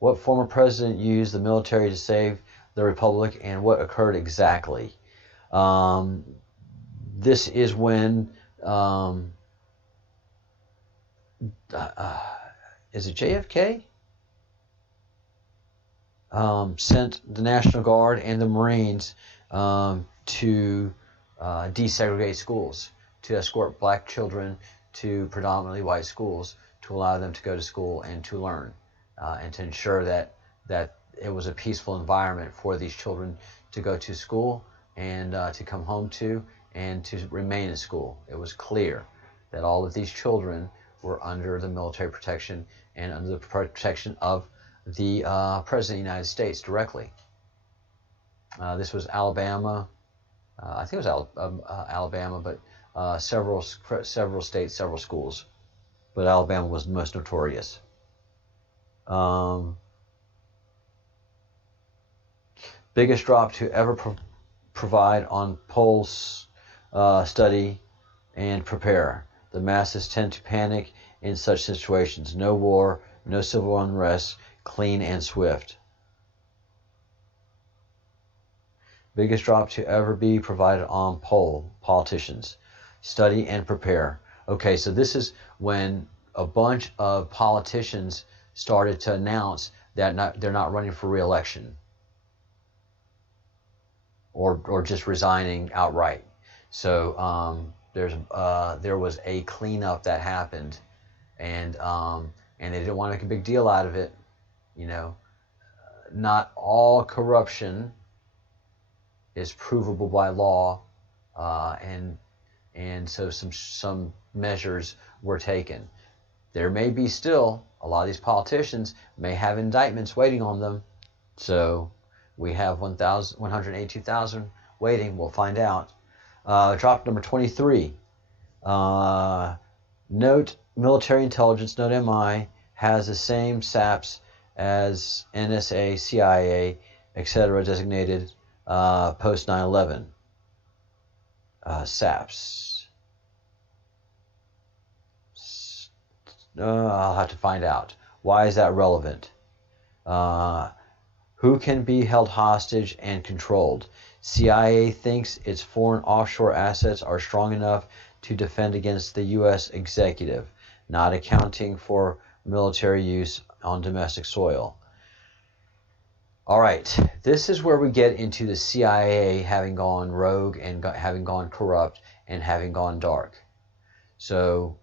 What former president used the military to save the republic, and what occurred exactly? This is when is it JFK? Sent the National Guard and the Marines to desegregate schools, to escort black children to predominantly white schools, to allow them to go to school and to learn, and to ensure that it was a peaceful environment for these children to go to school and to come home to, and to remain in school. It was clear that all of these children were under the military protection and under the protection of the President of the United States directly. This was Alabama. I think it was Alabama, but several states, several schools. But Alabama was the most notorious. Biggest drop to ever provide on polls, study, and prepare. The masses tend to panic in such situations. No war, no civil unrest, clean and swift. Biggest drop to ever be provided on poll, politicians. Study and prepare. Okay, so this is when a bunch of politicians started to announce that they're not running for re-election, or just resigning outright. So there was a cleanup that happened, and they didn't want to make a big deal out of it. You know, not all corruption is provable by law, and so some measures were taken. There may be still, a lot of these politicians may have indictments waiting on them. So we have 182,000 waiting. We'll find out. Drop number 23. Note, military intelligence, note MI, has the same SAPs as NSA, CIA, etc. designated post 9/11. SAPs. I'll have to find out. Why is that relevant? Who can be held hostage and controlled? CIA thinks its foreign offshore assets are strong enough to defend against the U.S. executive, not accounting for military use on domestic soil. All right, this is where we get into the CIA having gone rogue and having gone corrupt and having gone dark. So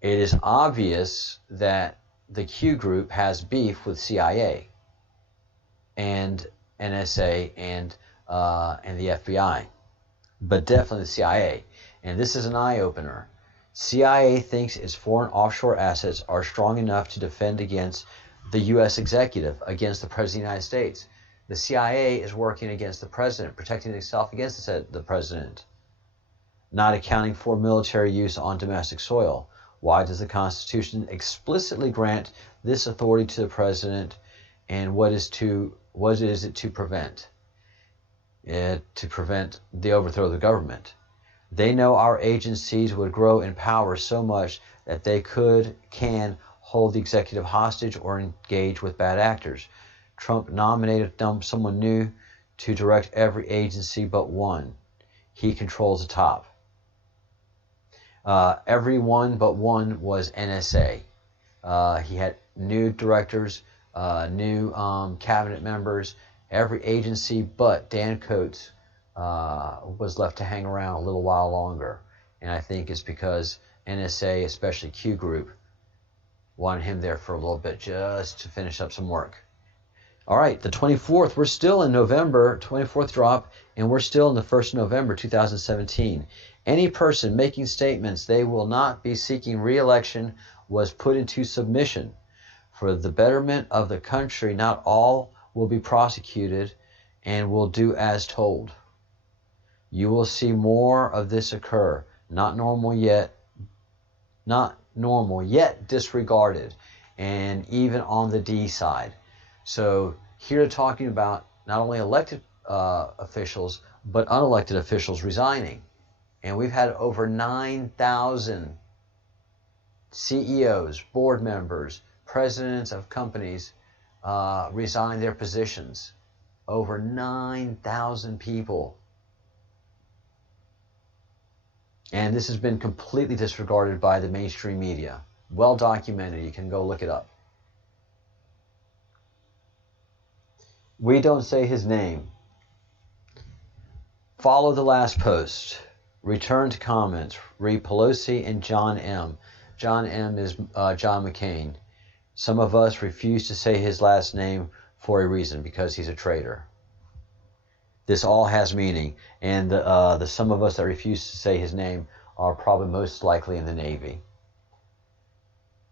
it is obvious that the Q group has beef with CIA and NSA and the FBI, but definitely the CIA. And this is an eye-opener. CIA thinks its foreign offshore assets are strong enough to defend against the U.S. executive, against the President of the United States. The CIA is working against the President, protecting itself against the President, not accounting for military use on domestic soil. Why does the Constitution explicitly grant this authority to the President, and what is it to prevent? To prevent the overthrow of the government. They know our agencies would grow in power so much that they can hold the executive hostage or engage with bad actors. Trump nominated someone new to direct every agency but one. He controls the top. Every one but one was NSA. He had new directors, new cabinet members. Every agency but Dan Coates was left to hang around a little while longer. And I think it's because NSA, especially Q Group, Wanted him there for a little bit just to finish up some work. All right, the 24th, we're still in November, 24th drop, and we're still in the 1st of November, 2017. Any person making statements they will not be seeking re-election was put into submission. For the betterment of the country, not all will be prosecuted and will do as told. You will see more of this occur, not normal yet disregarded, and even on the D side. So here they're talking about not only elected officials, but unelected officials resigning. And we've had over 9,000 CEOs, board members, presidents of companies resign their positions. Over 9,000 people. And this has been completely disregarded by the mainstream media. Well documented. You can go look it up. We don't say his name. Follow the last post. Return to comments. Read Pelosi and John M. John M. is John McCain. Some of us refuse to say his last name for a reason, because he's a traitor. This all has meaning, and the some of us that refuse to say his name are probably most likely in the Navy.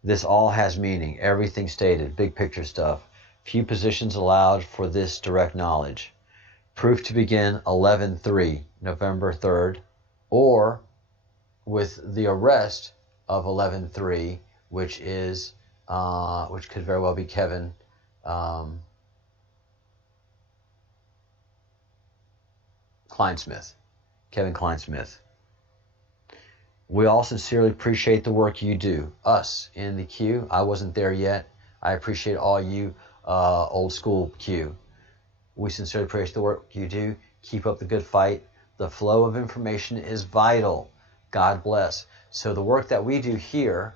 This all has meaning. Everything stated. Big picture stuff. Few positions allowed for this direct knowledge. Proof to begin 11/3, November 3rd, or with the arrest of 11/3, which is which could very well be Kevin Kleinsmith. Kevin Kleinsmith. We all sincerely appreciate the work you do. Us in the queue. I wasn't there yet. I appreciate all you old school queue. We sincerely appreciate the work you do. Keep up the good fight. The flow of information is vital. God bless. So the work that we do here,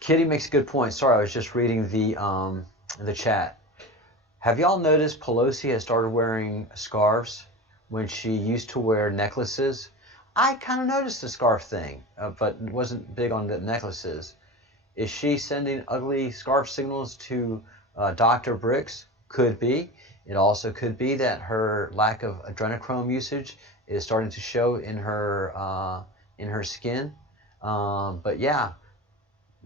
Kitty makes a good point. Sorry, I was just reading the chat. Have y'all noticed Pelosi has started wearing scarves when she used to wear necklaces? I kind of noticed the scarf thing, but wasn't big on the necklaces. Is she sending ugly scarf signals to Dr. Briggs? Could be. It also could be that her lack of adrenochrome usage is starting to show in her skin. But yeah,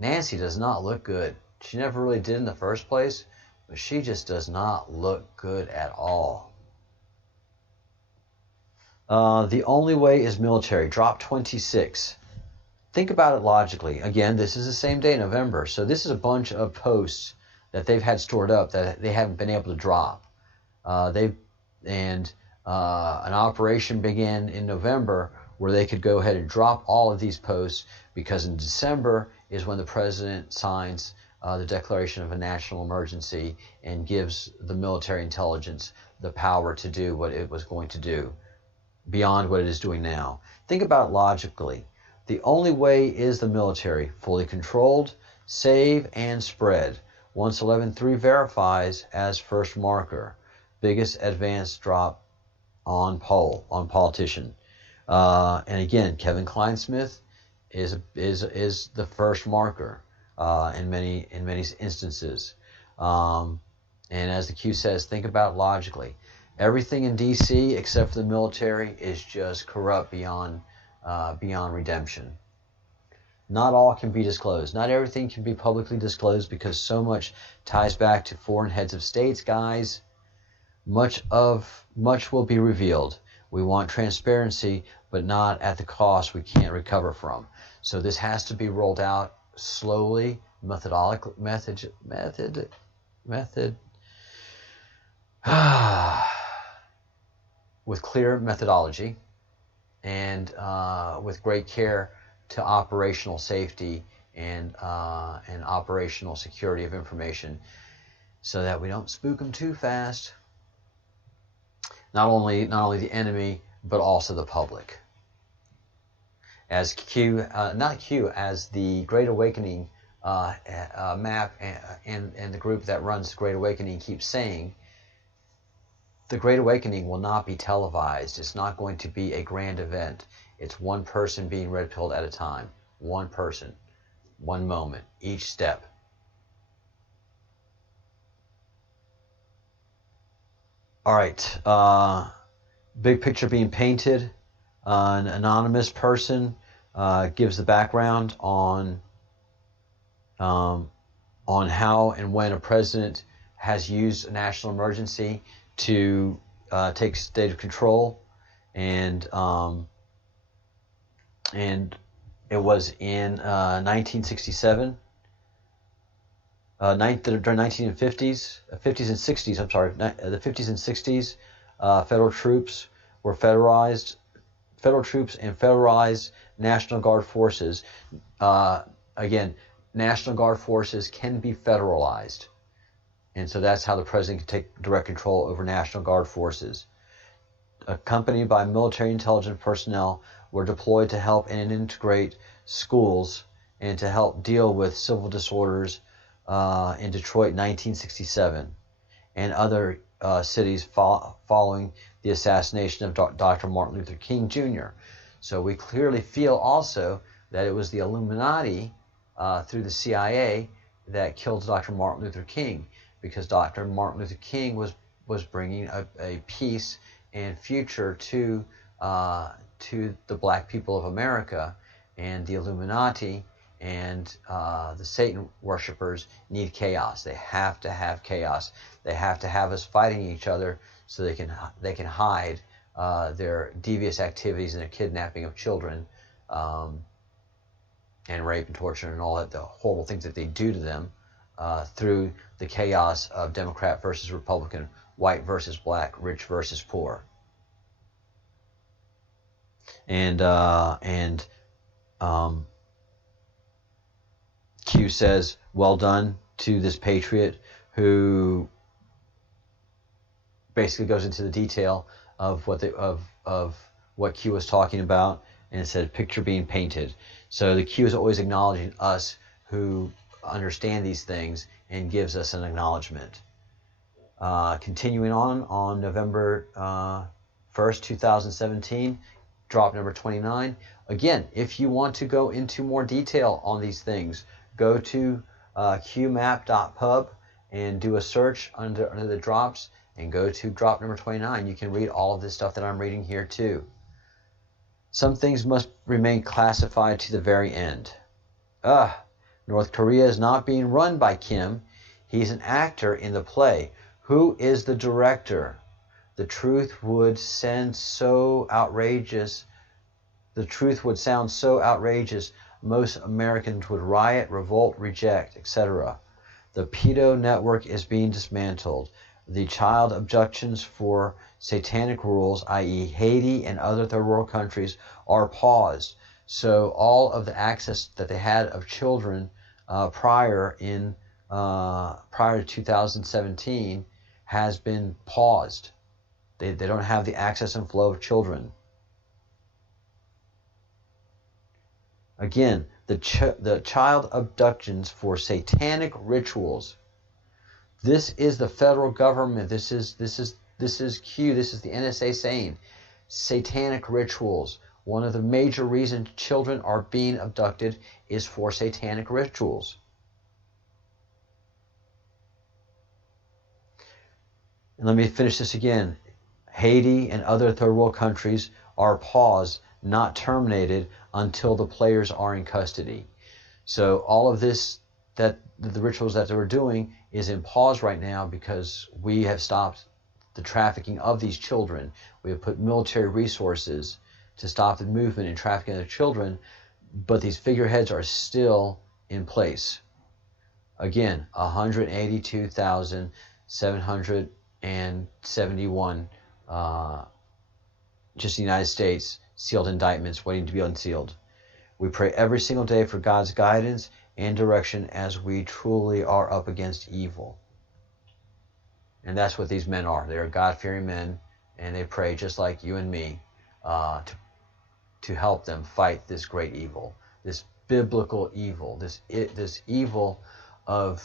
Nancy does not look good. She never really did in the first place, but she just does not look good at all. The only way is military. Drop 26. Think about it logically. Again, this is the same day, November. So this is a bunch of posts that they've had stored up that they haven't been able to drop. An operation began in November where they could go ahead and drop all of these posts, because in December is when the president signs the declaration of a national emergency and gives the military intelligence the power to do what it was going to do beyond what it is doing now. Think about it logically. The only way is the military, fully controlled, save, and spread. Once 11/3 verifies as first marker, biggest advance drop on politician. And again, Kevin Kleinsmith is the first marker in many instances. And as the Q says, think about it logically. Everything in D.C. except for the military is just corrupt beyond redemption. Not all can be disclosed. Not everything can be publicly disclosed, because so much ties back to foreign heads of states, guys. Much will be revealed. We want transparency, but not at the cost we can't recover from. So this has to be rolled out slowly, with clear methodology, and with great care to operational safety and operational security of information, so that we don't spook them too fast. Not only the enemy, but also the public. As the Great Awakening Map and the group that runs the Great Awakening keeps saying, the Great Awakening will not be televised. It's not going to be a grand event. It's one person being red pilled at a time. One person, one moment, each step. All right, big picture being painted. An anonymous person gives the background on how and when a president has used a national emergency to take state of control, and it was in 1967. During 1950s, 50s and 60s. I'm sorry, the 50s and 60s, federal troops were federalized. Federal troops and federalized National Guard forces. Again, National Guard forces can be federalized, and so that's how the president can take direct control over National Guard forces. Accompanied by military intelligence personnel, were deployed to help and integrate schools and to help deal with civil disorders in Detroit, 1967, and other cities following the assassination of Dr. Martin Luther King Jr. So we clearly feel also that it was the Illuminati through the CIA that killed Dr. Martin Luther King, because Dr. Martin Luther King was bringing a peace and future to the black people of America, and the Illuminati and the Satan worshippers need chaos. They have to have chaos. They have to have us fighting each other so they can hide their devious activities and their kidnapping of children, and rape and torture and all that, the horrible things that they do to them through the chaos of Democrat versus Republican, white versus black, rich versus poor. And Q says, well done to this patriot who basically goes into the detail of what Q was talking about, and it said picture being painted. So the Q is always acknowledging us who understand these things and gives us an acknowledgement. Continuing on November 1st, 2017, drop number 29. Again, if you want to go into more detail on these things, go to qmap.pub and do a search under the drops and go to drop number 29. You can read all of this stuff that I'm reading here too. Some things must remain classified to the very end. North Korea is not being run by Kim. He's an actor in the play. Who is the director? The truth would sound so outrageous. Most Americans would riot, revolt, reject, etc. The pedo network is being dismantled. The child abductions for satanic rules, i.e. Haiti and other third world countries, are paused. So all of the access that they had of children prior to 2017 has been paused. They don't have the access and flow of children. Again, the child abductions for satanic rituals. This is the federal government. This is Q. This is the NSA saying satanic rituals. One of the major reasons children are being abducted is for satanic rituals. And let me finish this again. Haiti and other third world countries are paused, not terminated, until the players are in custody. So all of this, that the rituals that they were doing, is in pause right now because we have stopped the trafficking of these children. We have put military resources to stop the movement and trafficking of children, but these figureheads are still in place. Again, 182,771 just the United States sealed indictments waiting to be unsealed. We pray every single day for God's guidance and direction as we truly are up against evil. And that's what these men are. They are God-fearing men, and they pray just like you and me to help them fight this great evil, this biblical evil, this evil of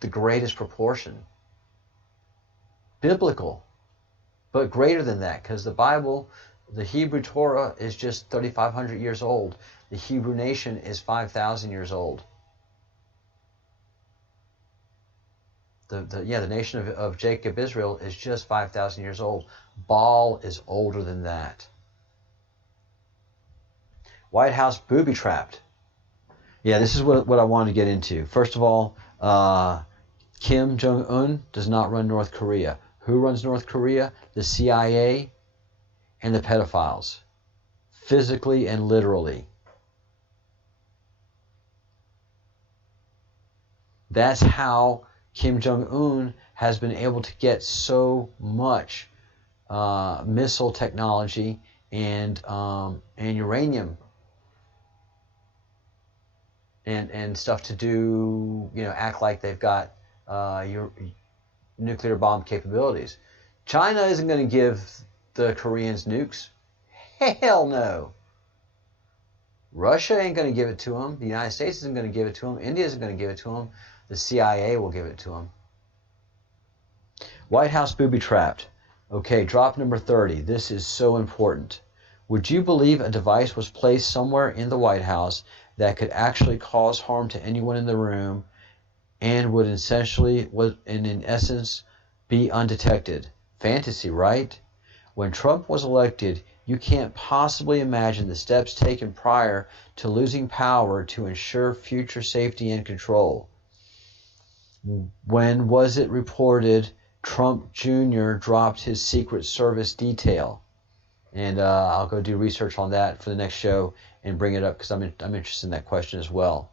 the greatest proportion. Biblical, but greater than that, because the Bible, the Hebrew Torah, is just 3,500 years old. The Hebrew nation is 5,000 years old. The nation of Jacob, Israel, is just 5,000 years old. Baal is older than that. White House booby-trapped. Yeah, this is what I want to get into. First of all, Kim Jong-un does not run North Korea. Who runs North Korea? The CIA and the pedophiles. Physically and literally. That's how Kim Jong-un has been able to get so much missile technology and uranium and stuff to do, act like they've got your nuclear bomb capabilities. China isn't going to give the Koreans nukes. Hell no. Russia ain't going to give it to them. The United States isn't going to give it to them. India isn't going to give it to them. The CIA will give it to them. White House booby-trapped. Okay, drop number 30. This is so important. Would you believe a device was placed somewhere in the White House that could actually cause harm to anyone in the room and would in essence, be undetected? Fantasy, right? When Trump was elected, you can't possibly imagine the steps taken prior to losing power to ensure future safety and control. When was it reported Trump Jr. dropped his Secret Service detail? And I'll go do research on that for the next show and bring it up because I'm interested in that question as well.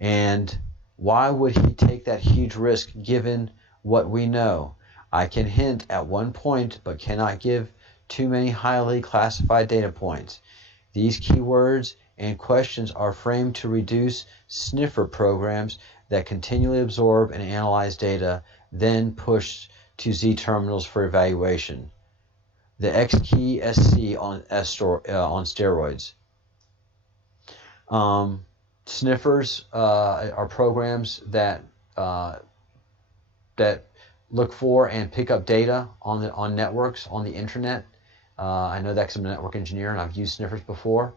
And why would he take that huge risk given what we know? I can hint at one point, but cannot give too many highly classified data points. These keywords and questions are framed to reduce sniffer programs that continually absorb and analyze data, then push to Z terminals for evaluation. The X-Key SC on steroids. Sniffers are programs that look for and pick up data on networks, on the internet. I know that because I'm a network engineer and I've used sniffers before.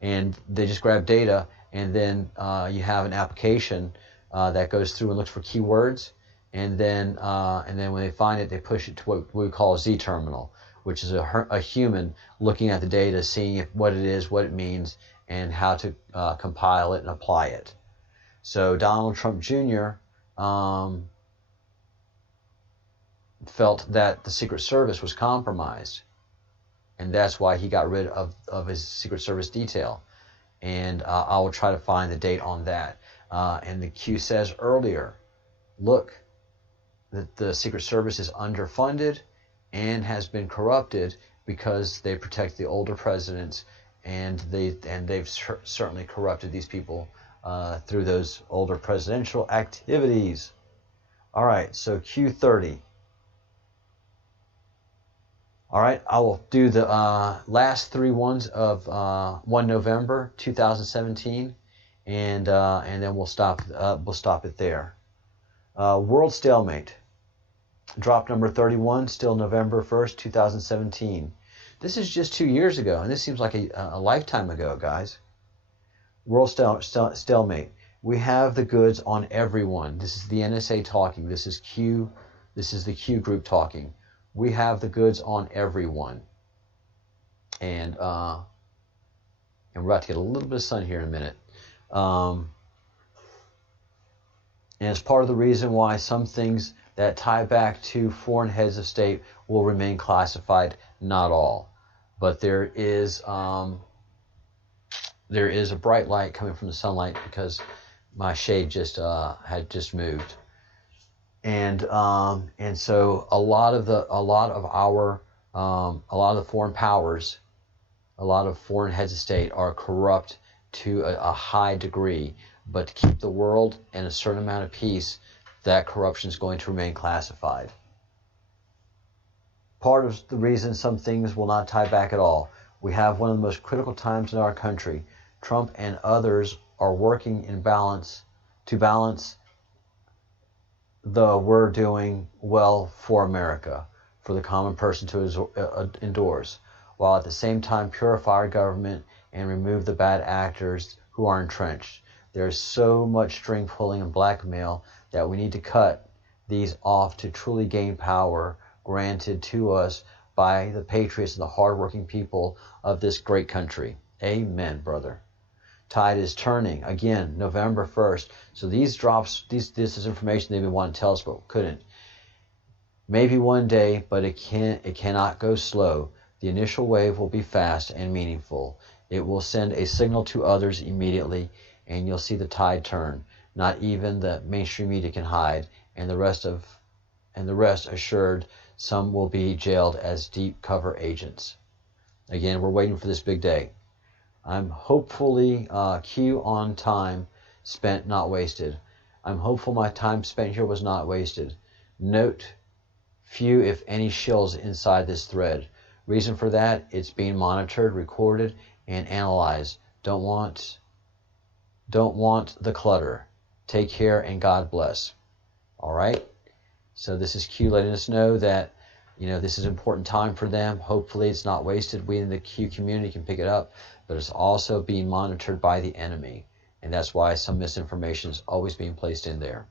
And they just grab data, and then you have an application that goes through and looks for keywords, and then when they find it, they push it to what we call a Z terminal, which is a human looking at the data, seeing what it is, what it means, and how to compile it and apply it. So Donald Trump Jr. Felt that the Secret Service was compromised, and that's why he got rid of his Secret Service detail. And I will try to find the date on that. And the Q says earlier, look, that the Secret Service is underfunded and has been corrupted because they protect the older presidents, and they've certainly corrupted these people through those older presidential activities. All right, so Q30. All right, I will do the last three ones of 1 November 2017, and then we'll stop it there. World stalemate. Drop number 31, still November 1st, 2017. This is just 2 years ago, and this seems like a lifetime ago, guys. World stalemate. We have the goods on everyone. This is the NSA talking. This is the Q group talking. We have the goods on everyone. And we're about to get a little bit of sun here in a minute. And it's part of the reason why some things that tie back to foreign heads of state will remain classified. Not all. But there is a bright light coming from the sunlight because my shade just had just moved. And so a lot of the foreign powers, a lot of foreign heads of state are corrupt to a high degree. But to keep the world in a certain amount of peace, that corruption is going to remain classified. Part of the reason some things will not tie back at all. We have one of the most critical times in our country. Trump and others are working to balance the we're doing well for America, for the common person to endorse, while at the same time purify our government and remove the bad actors who are entrenched. There's so much string pulling and blackmail that we need to cut these off to truly gain power granted to us by the patriots and the hardworking people of this great country. Amen, brother. Tide is turning again, November 1st. So these drops, this is information they've been wanting to tell us, but couldn't. Maybe one day, but it cannot go slow. The initial wave will be fast and meaningful. It will send a signal to others immediately, and you'll see the tide turn. Not even the mainstream media can hide, and the rest assured some will be jailed as deep cover agents. Again, we're waiting for this big day. I'm hopefully Q on time spent, not wasted. I'm hopeful my time spent here was not wasted. Note few, if any, shills inside this thread. Reason for that, it's being monitored, recorded, and analyzed. Don't want the clutter. Take care and God bless. All right. So this is Q letting us know that, you know, this is an important time for them. Hopefully it's not wasted. We in the Q community can pick it up, but it's also being monitored by the enemy. And that's why some misinformation is always being placed in there.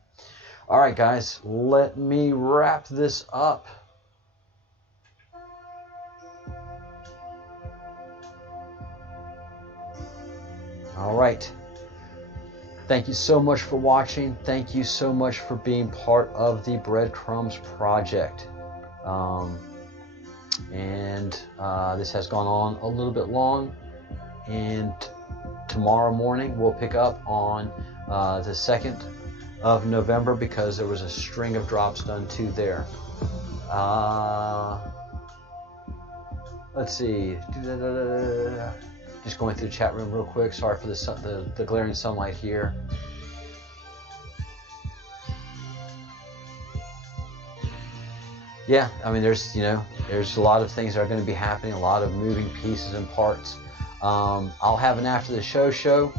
All right, guys, let me wrap this up. All right. Thank you so much for watching. Thank you so much for being part of the Breadcrumbs project. This has gone on a little bit long, and tomorrow morning we'll pick up on the 2nd of November because there was a string of drops done too there. Let's see. Just going through the chat room real quick. Sorry for the glaring sunlight here. Yeah, I mean, there's a lot of things that are going to be happening, a lot of moving pieces and parts. I'll have an after the show. So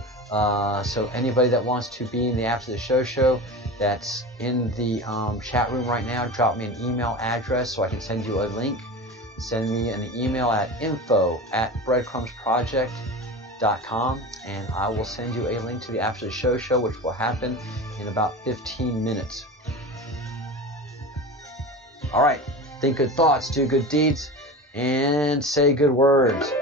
anybody that wants to be in the after the show that's in the chat room right now, drop me an email address so I can send you a link. Send me an email at info@breadcrumbsproject.com, and I will send you a link to the after the show, which will happen in about 15 minutes. All right, think good thoughts, do good deeds, and say good words.